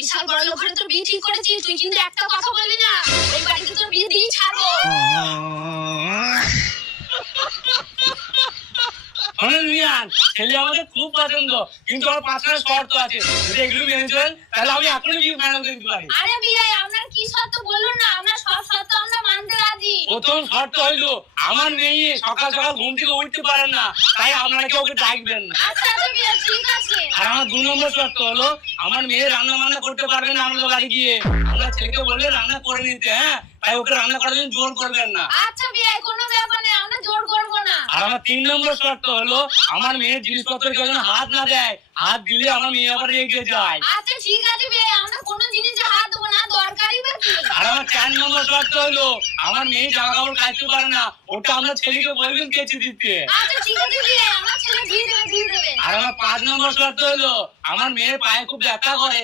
বিশাল বড় লোকের তোর বিয়ে ঠিক করেছিস, তুই কিন্তু একটা কথা বললি না। এই বাড়িতে তোর বিয়ে দিয়ে ছাড়বো। ছেলে আমাদের খুব পছন্দ, কিন্তু আমার 5টা শর্ত আছে। যদি এগুলো মেনে চলেন তাহলে আমি এখনই বিয়ে ফাইনাল করে দিতে পারি। আরে বিয়ে আপনার কি শর্ত বলুন না, আমরা সব শর্ত আমরা মানতে রাজি। প্রথম শর্ত হইলো আমার মেয়ে সকাল সকাল ঘুম থেকে উঠতে পারেন না, তাই আপনারা কেউ ওকে ডাকবেন না। আচ্ছা বিয়ে ঠিক আছে। আর আমার 2 নম্বর শর্ত হলো আমার মেয়ে রান্না বান্না করতে পারবে না আমাদের বাড়ি গিয়ে। আমরা ছেলেকে বলে রান্না করে নিতে, হ্যাঁ, তাই ওকে রান্না করার জন্য জোর করবেন না। আচ্ছা বিয়ে কোনো ব্যাপার নেই, আমরা জোর করবো না। আর আমার 3 নম্বর শর্ত হলো আমার মেয়ের জিনিসপত্র কেউ যেন হাত না দেয়, হাত দিলে আমার মেয়ে আবার রেগে যায়। আচ্ছা ঠিক আছে বিয়ে, আমরা কোনো জিনিসে হাত দেবো না, দরকারই বা কি। আর আমার 4 নম্বর শর্ত হলো আমার মেয়ে জামা কাপড় কাচতে পারে না, ওটা আমরা ছেলেকে বলবেন কেচে দিতে। আচ্ছা ঠিক আছে বিয়ে, আমার ছেলে দিয়ে দেবে। আর আমার 5 নম্বর শর্ত হলো আমার মেয়ের পায়ে খুব ব্যথা করে।